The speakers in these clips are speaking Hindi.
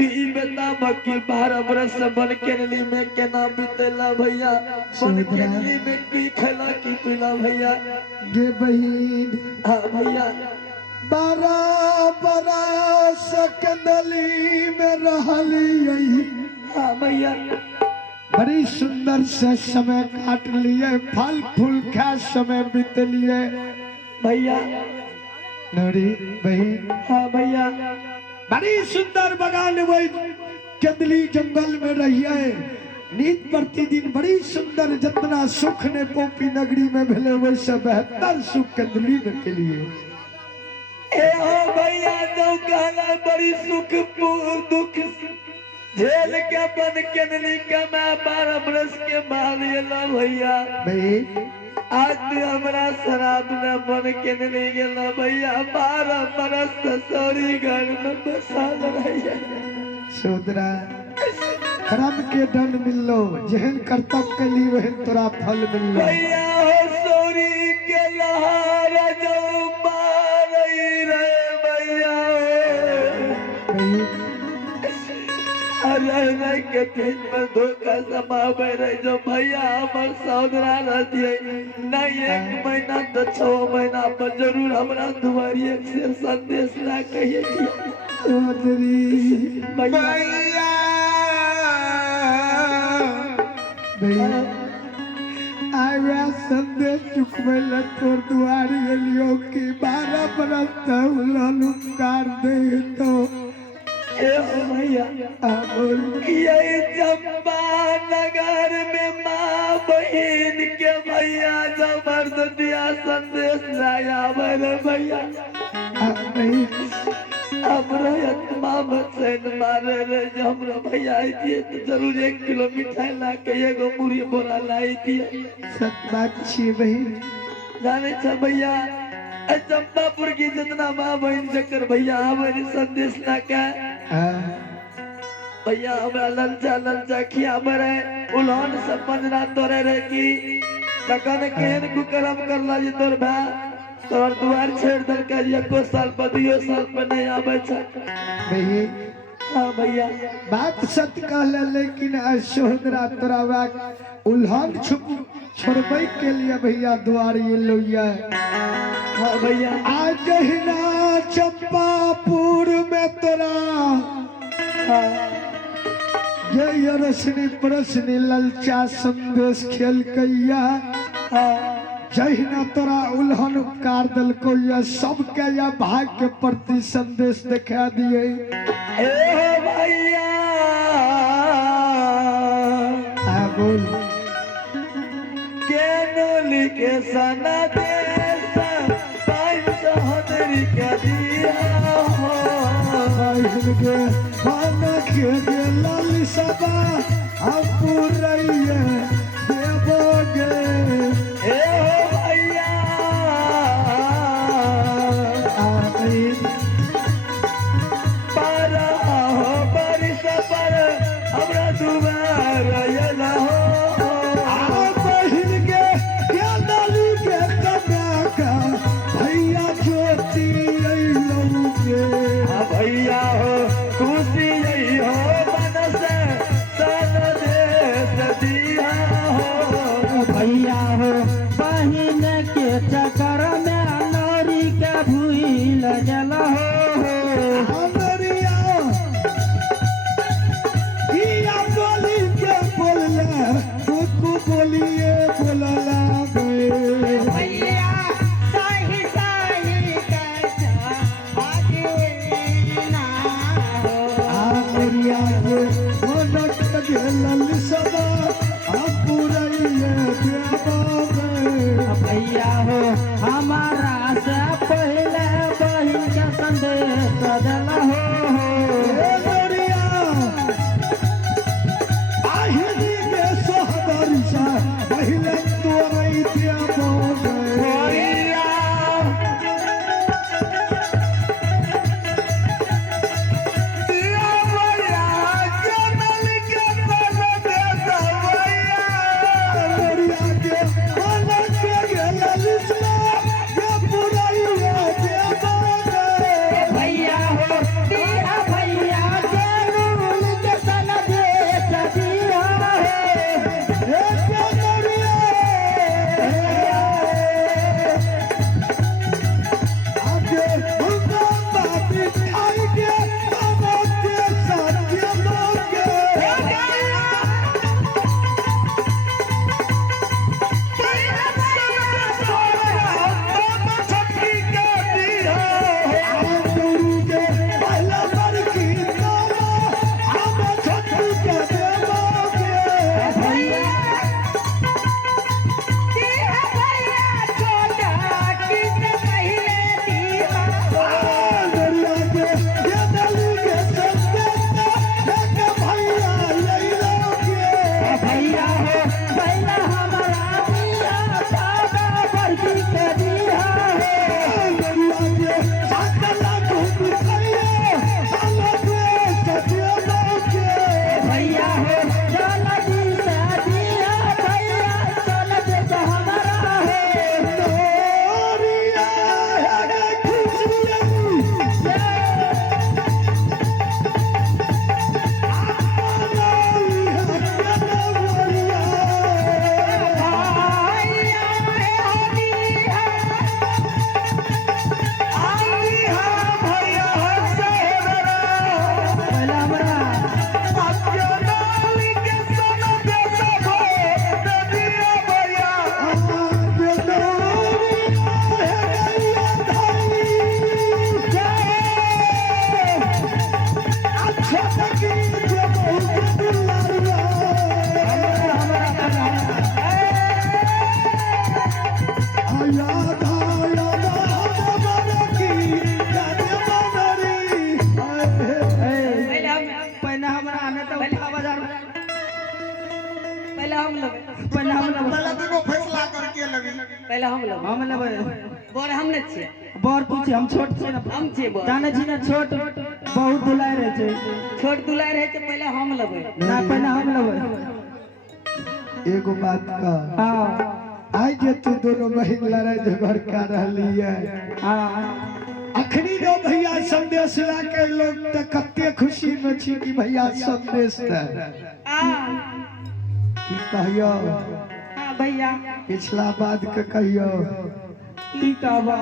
तू बता कि 12 बरस बन केनली में केना बितेला भैया बन केनली में की खैला की पीला भैया गे बहिन हाँ भैया 12 बरस केनली में रहली हाँ भैया बड़ी सुंदर से समय काट लिए फल फूल खा समय बितलिए भैया नरी बहिन हाँ भैया बड़ी सुंदर बगान वही केंदली जंगल में रहिए नित प्रतिदिन बड़ी सुंदर जितना सुख ने पोपी नगरी में भेले वैसे बेहतर सुख केंदली में के लिए ए हो भैया जो कहला बड़ी सुख दुख झेल के बन केनली के मैं 12 बरस के बाद एला भैया भाई आज तू हमरा शराब न बन केनली गेला भैया 12 बरस ससुरी घर में बसाल रहिया सोदरा कर्म के दंड मिलो जहन कर्तव्य के लिए वहन तोरा फल मिलो भैया हो सौरी के लहार जो मारई रे भैया अरे रे के दिन में धोखा समावे रहे जो भैया हमर सौदरा रहती नहीं 1 महीना तो 6 महीना पर जरूर हमरा तुम्हारी एक से संदेश ना कहिए भैया भैया आया संदेश चुकवेला तोर दुआरी एलियो की 12 बरस तौलन उपकार दे तो ए भैया यही चंपा नगर में माँ बहन के भैया जबरदस्तिया संदेश लाया मेरे भैया हमरा इतना मचन मारे रे जो हमरा भैया आई थी तो जरूर 1 किलो मिठाई ला के एगो मुरी बोरा लाई थी सच बात छी बहन जाने छ भैया चंपापुर की जितना माँ बहन जकर भैया हमारे संदेश ना का भैया हमरा ललचा खिया मरे उल्हान सब पंजरा तोरे रे की तकन केहन कुकरम करला जे तोर भाई तोर दुआर छेड़ दल के 1 साल पर 2 साल पर नहीं आवे छ भई हां भैया बात सत्य कहले लेकिन सोहदरा तोरा उल्हान छोड़बै के लिए भैया द्वार ये लोया हां भैया आज हिना चंपापुर में तोरा ये रसनी प्रश्नी ललचा संदेश खेल कैया जहिना तोरा उल्हन उपकार दल को ये सबके या भाग के प्रति संदेश दिखा दिए ए भैया बोल केनली के सना देश पाइन सहदरी के दिया हो के खाना के लाली सबा हम पूरैया देवोगे ए भैया पारा हो बारिश पर हमरा दुबार आयल हो बहिन के लाली के कन्या का भैया ज्योति अइलौगे भैया हो खुशी यही हो मन से सन देश दिया हो भैया हो बहिन के चक्कर में नौरी के भूल जल हो बोली के देखी जे बहुत दुलारिया आया धाया हमारा की जाने बनरी पहले हमरा आने तो उठा बाजार पहले हम लगे पहले हम लेबै पहले देखो फैसला करके लगी पहले हम लगे हम लेबै बोर हम ने छे बर पूछे हम छोट छै ना हम छे बोर जाने छी ना छोट बहुत दुलाय रहे छै छोट दुलार है तो पहले हम लगे ना पहले हम लेबै एगो बात का हां आज जे तू दोनों बहन लड़ाई झगड़ कर रहली है हां अखनी जो भैया संदेश ला के लोग त कते खुशी में छी कि भैया संदेश है की कहियो हां भैया पिछला बात के कहियो की कहबा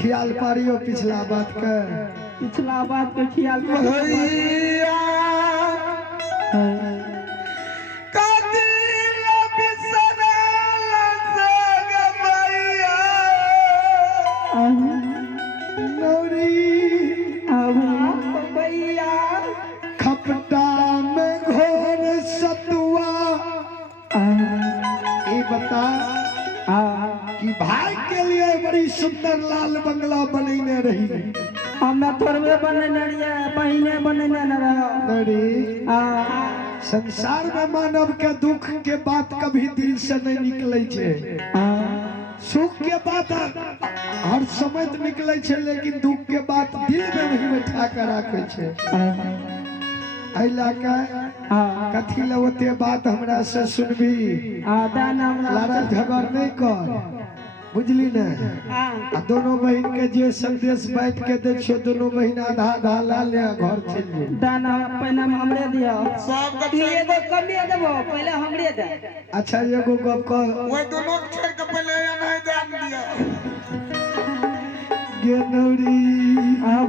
ख्याल पारियो पिछला बात के पिछला बात के ख्याल भैया नौरी खपटा में घोर सतुआ ये बता कि भाई के लिए बड़ी सुंदर लाल बंगला बनने रही हमें थोड़े बनने रहिए पहिने बनने न रहो नौरी संसार में मानव के दुख के बात कभी दिल से नहीं निकले छे सुख के बात हर समय तो निकले छे लेकिन दुख के बात दिल में नहीं बैठा कर रखे छे अइला का कथी ले ओते बात हमरा से सुनबी लड़ाई झगड़ नहीं कर बुझली ना आ दोनों बहन के जे संदेश बैठ के देखियो दोनों बहन आधा आधा ला ले घर चल जे दाना पहिने हमरे दियो सब तू एगो कमे देबो पहले हमरे दे अच्छा एगो गप कर वो दोनों के छोड़ के पहले नहीं ध्यान दिया गे नौरी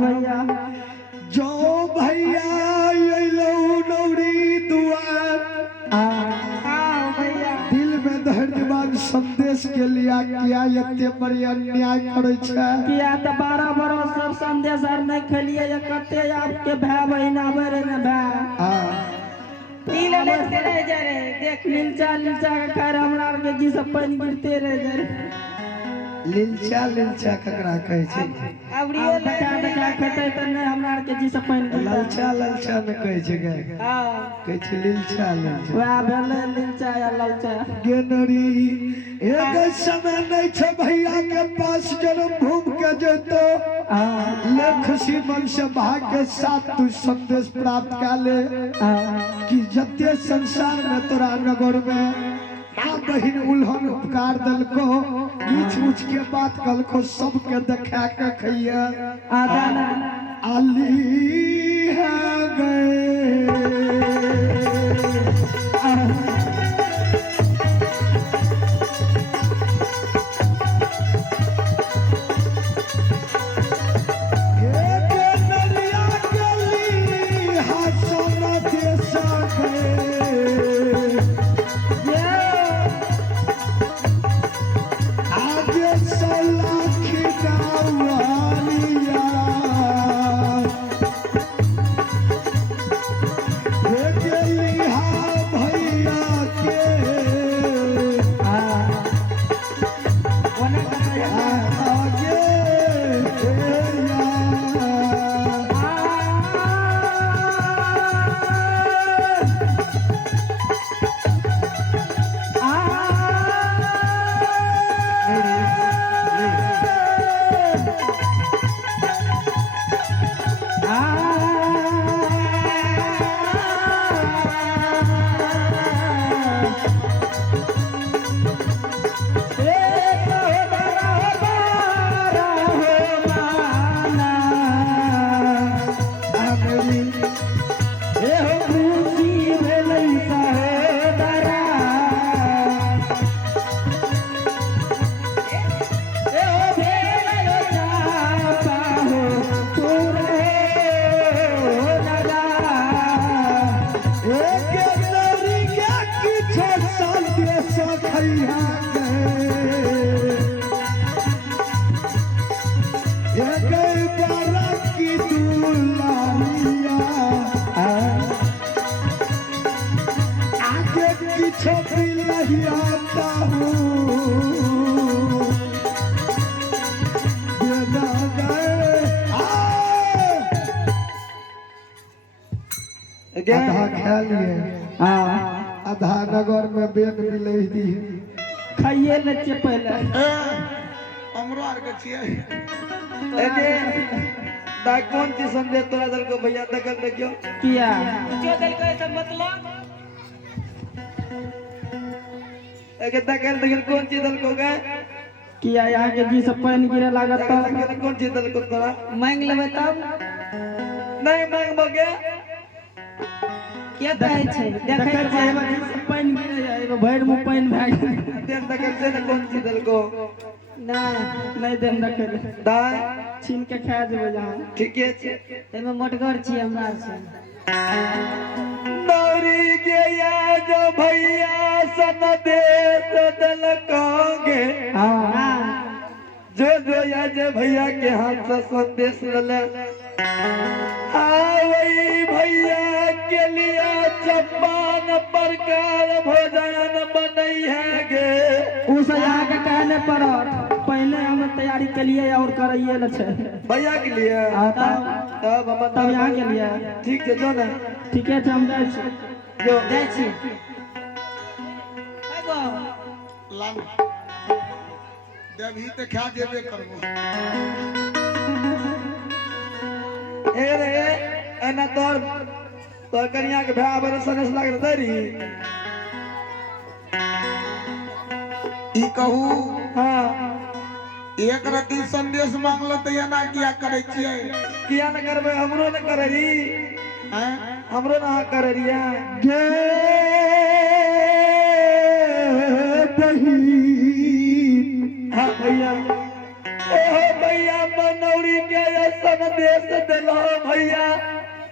भैया जो भैया अइलो नौरी दुआर भैया दिल में धैर्यवान संदेश के लिया किया इतने बड़ी अन्याय करे छे किया तो 12 बरस सब संदेश आर नहीं खेलिए ये कते आपके भाई बहन आवे रे ना भाई नीला लेते रह जा रे देख लीलचा के खैर हमरा आर के जी सब पानी गिरते रह जा रे लिलचा ककरा कहे छे अबरियो बचा खेते त नहीं हमरा आर के जी सब पानी गिरते ललचा न कहे छे गे हां कहे छे लिलचा वह भेले लीलचा या ललचा गे नौरी एक समय नहीं छे भैया के पास जन्म भूमि के जेतो ले खुशी मन से भाग के साथ तू संदेश प्राप्त कर ले कि जते संसार में तोरा नगर में माँ बहिन उल्हन उपकार दल को ऊंच ऊंच के बात कल को सबके देखा के खैया आली है गए छवि लहियाता हूँ बिना गए आधा खा लिए हाँ आधा नगर में बेग मिले दी खाइए ले छे पहले हमरो आर के छियै एने दा कौन चीज संदेश तोरा दल को भैया दखल देखियो किया एके दखल देखियो कौन चीज दल को गए किया यहाँ के जी से पानी गिरे लागत तो दखल कौन चीज दल को तोरा मांग लेबै तब नहीं मांग मगे के कहै छै देखै छै एबे जी से पानी गिरे जाय एबे भैर मुंह पानी भए गेल देन दखल से न कौन चीज दल को नहीं देम देखै दा छीन के खा जेबै जहां ठीके छे एमे मोटगर छी हमरा से नौरी के या जो भैया सन देश दल कोगे हां जो या जो भैया के हाथ से संदेश ले वही भैया के लिए 56 प्रकार भोजन बनई है गे उस यहाँ के कहने पर पहले हम तैयारी के लिए और कराइए ल छे भैया के लिए तब हम तब यहाँ के लिए ठीक है जो ना ठीक है हम जाय छी जो जाय छी लान देवी ते खा जेबे करबो ए रे एना तोर कनिया के भाई बरस सनेस लाग रही ई कहू हां एक रति संदेश मांगल त एना किया करे छियै किया न करबे हमरो न कररी हैं हमरो ना कररिया गे बहिन हां भैया ओहो भैया बनौरी के संदेश देलो भैया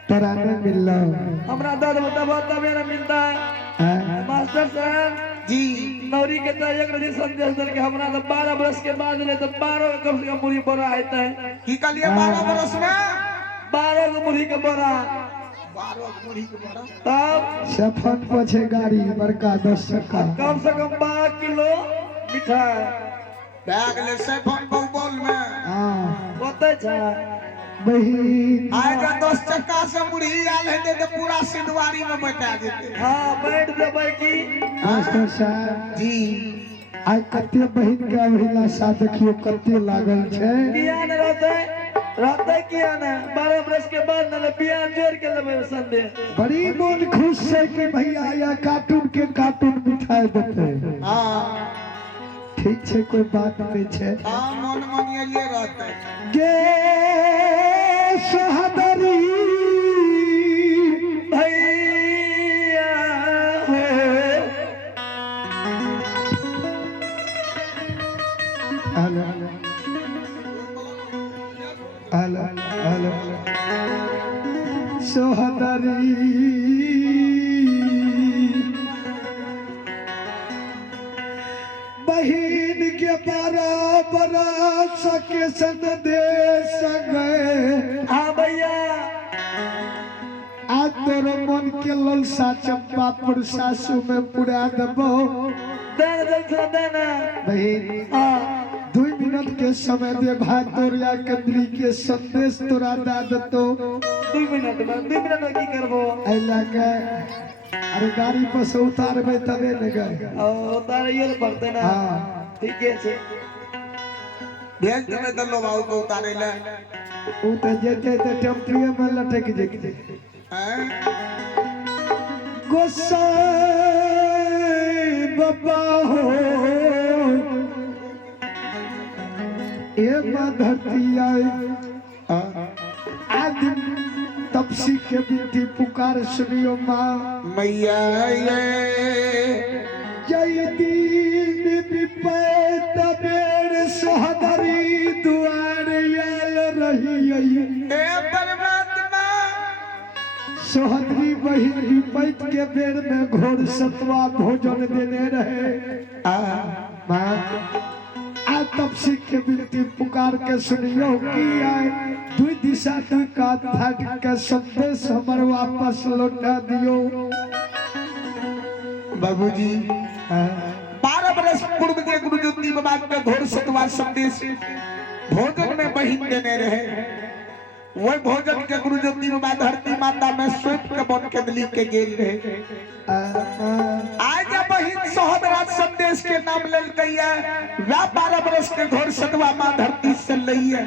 तोरा नहीं मिललो हमरा दाद बताबो तबे न मिलता मास्टर साहब जी नौरी के तो एक रति संदेश दल के हमरा तो 12 वर्ष के बाद ले तो 12 कम से कम मुरी बड़ा आता है की कहलिए 12 बरस में 12 को मुरी के बड़ा 12 मुड़ी के बड़ा तब सफन पछे गाड़ी बड़का 10 चक्का कम से कम 12 किलो मिठाई बैग ले से फोन बोल में हाँ होते छा बहिन आएगा 10 चक्का से मुड़ी आल है तो पूरा सिंधवारी में बैठा देते हाँ बैठ देबै की मास्टर साहब जी आई कते बहिन के अभिलाषा देखियो कते लागल छै किया न रहते किया न 12 वर्ष के बाद न बियाह जोड़ के लेबै संदेश बड़ी मन खुश है कि भैया या कार्टून के कार्टून मिठाई देते हां ठीक छै कोई बात नहीं छै हां मन मनिए रहते गे सोहदरी भैया हो हेलो हेलो हेलो सोहदरी बहिन के बराबर सके संदेश गए हाँ भैया आज तोर मन के ललसा चंपापुर सासू में पुरा देबो देन जल्दी देना बहिन हाँ 2 मिनट के समय दे भाई तोरिया कंद्री के संदेश तोरा दा देतो 2 मिनट में की करबो ऐला के अरे गाड़ी पर से उतारबे तबे न गए उतारिए पड़ते ना हाँ ठीक है भेज देबे त लो बाबू को उतारे ले उ त जेते त टेम्पुए में लटक जेते हैं गोसाई बाबा हो ए धरती आई आदि तपसी के बिनती पुकार सुनियो माँ मैया ये जय दीन विपत बेर सोहदरी दुआर आयल रही ए परमात्मा सोहदरी बहिन विपत के बेर में घोर सतवा भोजन देने रहे माँ आ तपसी के बिनती पुकार के सुनियो की आए 2 दिशा 2 कात फाट के संदेश हमर वापस लौटा दियो बाबूजी हाँ, 12 बरस पूर्व के गुरु ज्योति बाबा के घोर सतवा संदेश भोजन में बहिन देने रहे। वह भोजन के गुरु ज्योति बाबा धरती माता में स्वेत के बन के लिख के गेल रहे। आज बहिन सोहदराज संदेश के नाम लेल गई है। वह 12 बरस के घोर सतवा माँ धरती से लई है।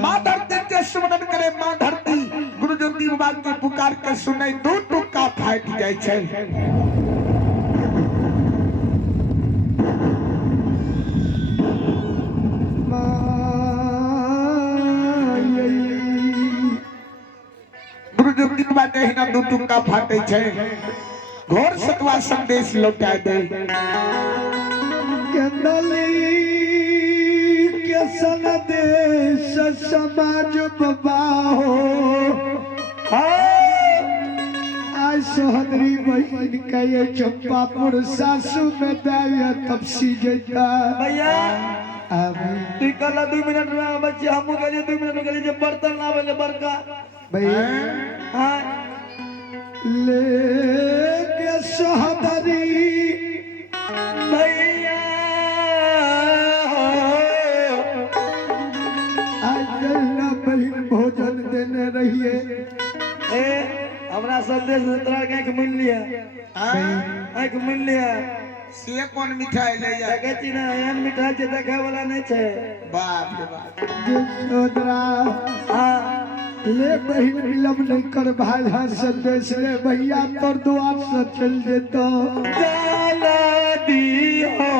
माँ धरती के सुमरन करे, माँ धरती गुरु ज्योति बाबा के पुकार के सुने, दू टुक्का फाट जाय छै। गुरु ज्योति बाबा के हिना दू टुक्का फाटे छै। घोर सतवा संदेश लौटा दे। के संदेश समाज बाबा हो, आज सोहदरी बहन का ये चंपापुर सासू में दाया तब सी जता भैया अभी तू कल 2 मिनट में बच्चे हमू के 2 मिनट के लिए बर्तन ना बने बड़का भैया हां ले के सोहदरी भैया आज ना बहन भोजन देने रहिए। ए हमरा संदेश तोरा के मिल लिया आंख मिल लिया से कौन मिठाई ले जा देखे छी ना एहन मिठाई जे देखे वाला नहीं छे। बाप रे बाप। यशोदरा हां ले बहन विलम्ब नहीं कर भाई, हर संदेश ले भैया तोर द्वार से चल जेतो। जाला दी हो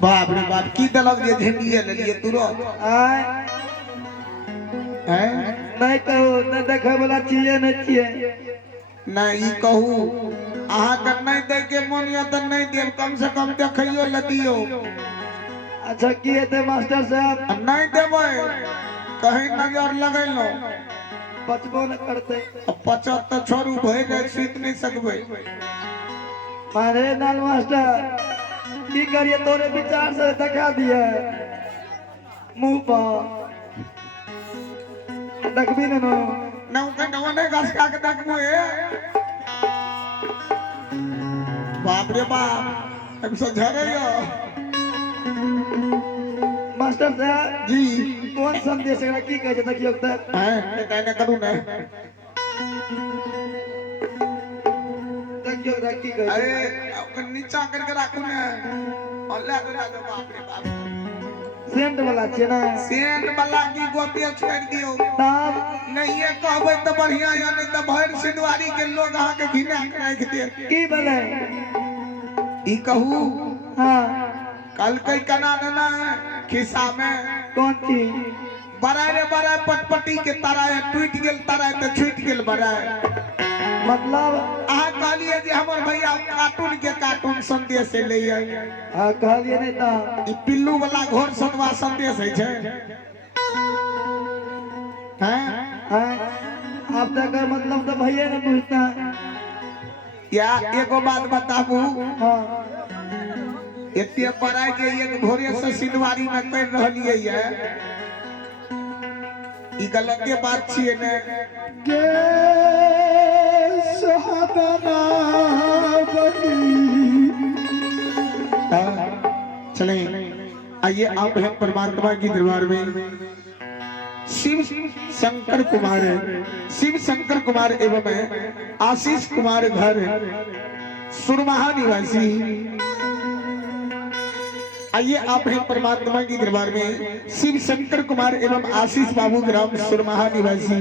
बाप रे बाप की दलक जे झेंडिए ले लिए तुरंत आय हैं। नहीं कहू न देखे वाला चीजे नहीं छिए। नहीं कहू अहाँ के नहीं दे के मन या त नहीं देब, कम से कम देखइयो ल दियो। अच्छा की हेते मास्टर साहब नहीं देबै कहीं नजर लगैलो बचबो न करते। 75 छोरू भर जाए सीत नहीं सकबै। मारे नाल मास्टर की करिए तोरे विचार से दिखा दिए मुंह पर देखबी न नो ना उनका नवने घास का के देखबो ए। बाप रे बाप अब से झरैयो। मास्टर साहब जी कौन संदेश एकरा की कहे छै देखियो त हैं कहने करू ना। देखियो एकरा की कहे अरे छै। ओकर नीचा करके राखू ना। अल्लाह के दे बाप रे बाप। सेंट वाला छै ना सेंट वाला की गोपिया छोड़ दियो। तब नहीं ये कहबै त बढ़िया या नहीं त भर सिंधवारी के लोग अहाँ के घिना के राख दे। की भेलै ई कहू हां कल कई कना ना खिस्सा में कौन चीज बड़ा रे बड़ा पटपटी के तरह टूट गेल तरह त छूट गेल बड़ा। मतलब अहाँ कहलिए जे हमर भैया कार्टून के कार्टून संदेश ले आई। हां कहलिए नहीं त ई पिल्लू वाला घोर सतवा संदेश है छै। हैं हां अब तक मतलब तो भैया ने पूछता या एगो बात बताबू। हां एते पढ़ाई के एक भोरे से सिलवारी में कर रहलिए ये ई गलते बात छिए ने। के सोहदरा बनी आइए आप हैं परमात्मा की दरबार में शिव शंकर कुमार है, शिव शंकर कुमार एवं आशीष कुमार घर सुरमहा निवासी। आइए आप हैं परमात्मा की दरबार में शिव शंकर कुमार एवं आशीष बाबू ग्राम सुरमहा निवासी।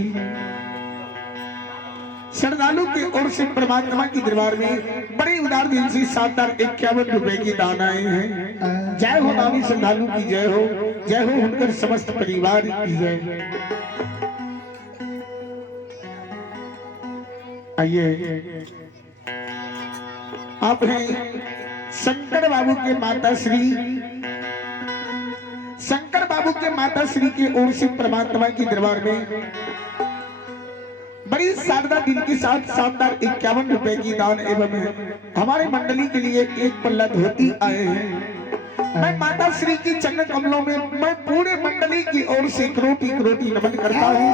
श्रद्धालु की ओर से परमात्मा की दरबार में बड़े उदार दिल से शानदार 51 रुपए की दान आए हैं। जय हो नामी श्रद्धालु की जय हो उनकर समस्त परिवार की जय। आइए आप हैं शंकर बाबू के माता श्री, शंकर बाबू के माता श्री की ओर से परमात्मा की दरबार में बड़ी शारदा दिल के साथ शानदार 51 रुपए की दान एवं हमारे मंडली के लिए एक पल्ला धोती आए हैं। मैं माता श्री की चरण कमलों में मैं पूरे मंडली की ओर से करोटी करोटी नमन करता हूँ,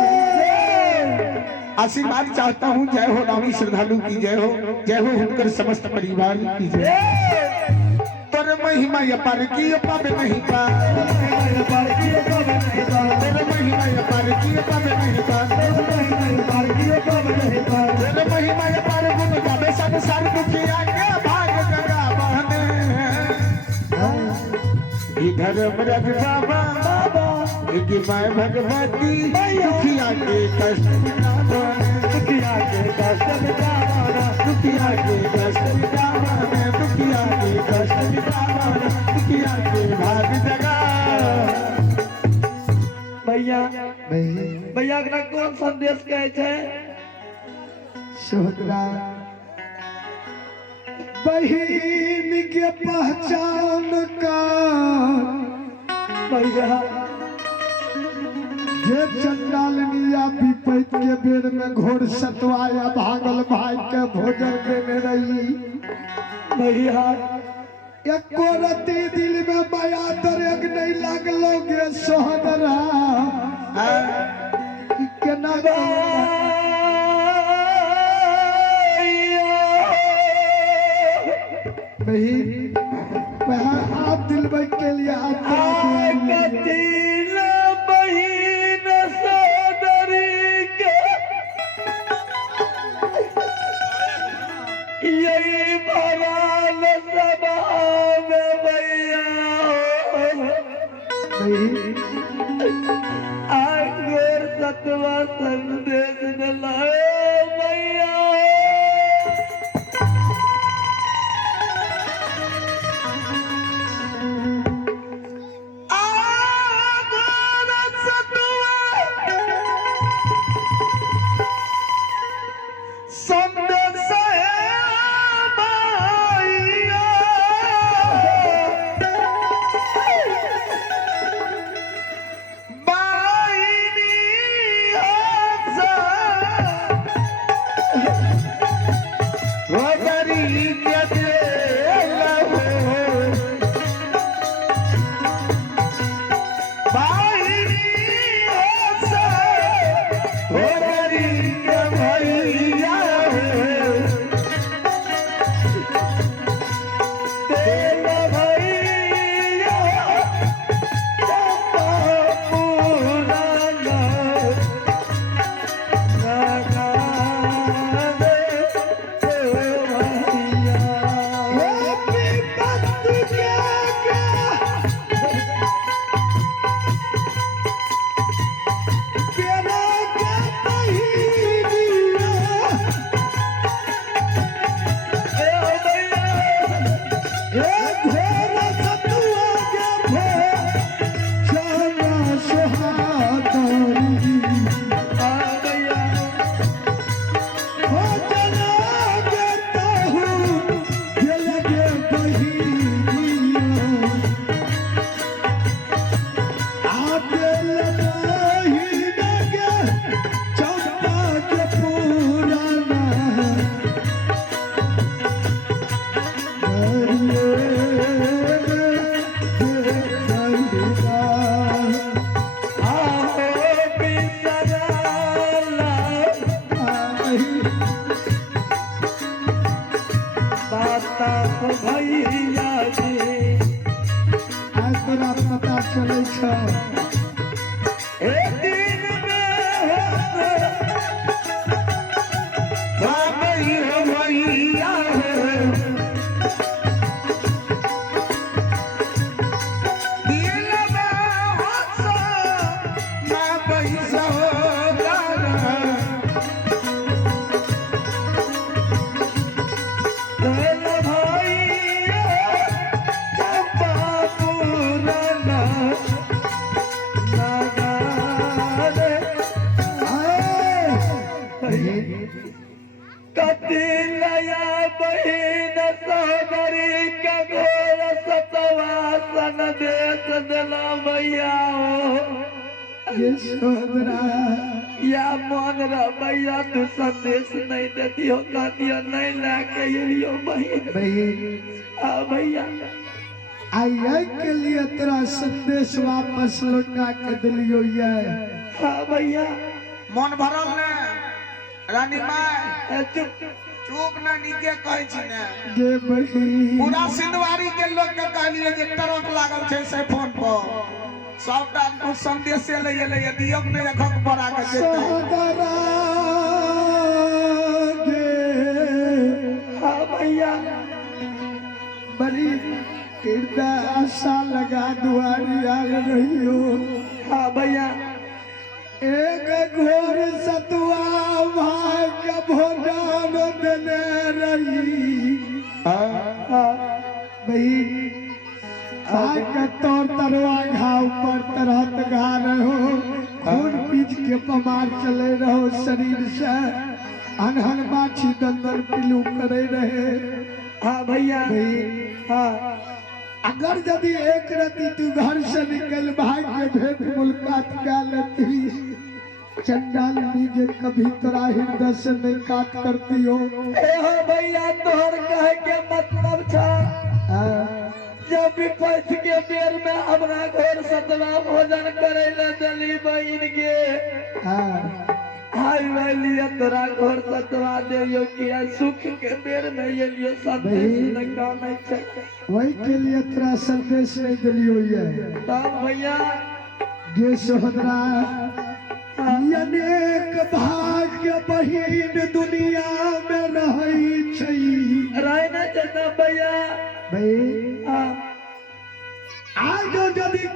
आशीर्वाद चाहता हूँ। जय हो नामी श्रद्धालु की जय हो उनकर समस्त परिवार की जय। तोर महिमा अपार की पावे नहीं पा, तोर महिमा अपार की पावे नहीं पा, तोर महिमा अपार गुण गावे संसार दुखिया के भाग जगा बहने। इधर मरग बाबा एक माय भगवती दुखिया के कष्ट दुखिया के कष्ट दुखिया के कष्ट दुखिया के कष्ट दुखिया के भाग जगा। भैया भैया एकरा कौन संदेश कहे छे? सोहरा बहिन के पहचान का भैया ये चंडालनिया विपैत के बेर में घोर सतवाया भागल भाई के भोजन देने रही। भैया एको रति दिल में माया दरेग नहीं लगलोगे सोहरा केना बहिन आप दिल बैठ के लिए बहिन सोदरी के यही भराल सभा में भैया आगोर सतवा संदेश न लाए भैया। भैया जी आज तो रात चले छ एक दिन में भाई हो भैया दिल में हंसो ना पैसा होगा तेरे भाई चंपा पुराना नागारे कतिलया बहिन सौदरी का घोर सतवासन देश दिला भैया ये सोदरा या मन रहा भैया तू संदेश नहीं देती हो कहती हो नहीं लाके अलियो बहिन बहन आ भैया आई के लिए तेरा संदेश वापस लौटा के दिलियो ये हाँ भैया मन भरल ने रानी माय ए, चुप चुप ना नीके कहै छी ने गे बहन पूरा सिंधवारी के लोग के कहलिए जे ट्रक लागल छै से फोन पर सबटा कुछ संदेश ले ले दियो ने रखक बड़ा के देते सोदरा गे हाँ भैया बड़ी किरदा आशा लगा दुआरी आल रहियो हाँ भैया एक घोर सतुआ भाग्य भोजन देने रही हाँ बहन भाग्य तोर तरवा घाव पर तरहत गा रहो खून पीछ के पमार चले रहो शरीर से अनहन माछी दंदन पिलू करे रहे हाँ भैया बहन हाँ अगर यदि एक रति तू घर से निकल भाग्य भेंट मुलाकात क्या लेती चंडाल लीजे कभी तोरा हृदय से नहीं काट करती हो ए हो भैया तोहर कहे के मतलब था जब भी पैस के बेर में हमरा घर सतवा भोजन करे ले चली बहन के हाय भैया तोरा घर सतवा देलियो किया सुख के बेर में ये लियो संदेश न काम छै वही के लिए तेरा संदेश नहीं दिलियो ये तब भैया गे सोहदरा अनेक भाग्य बहिन दुनिया में रही छई रहना चाहता भैया भाई हाँ आज यदि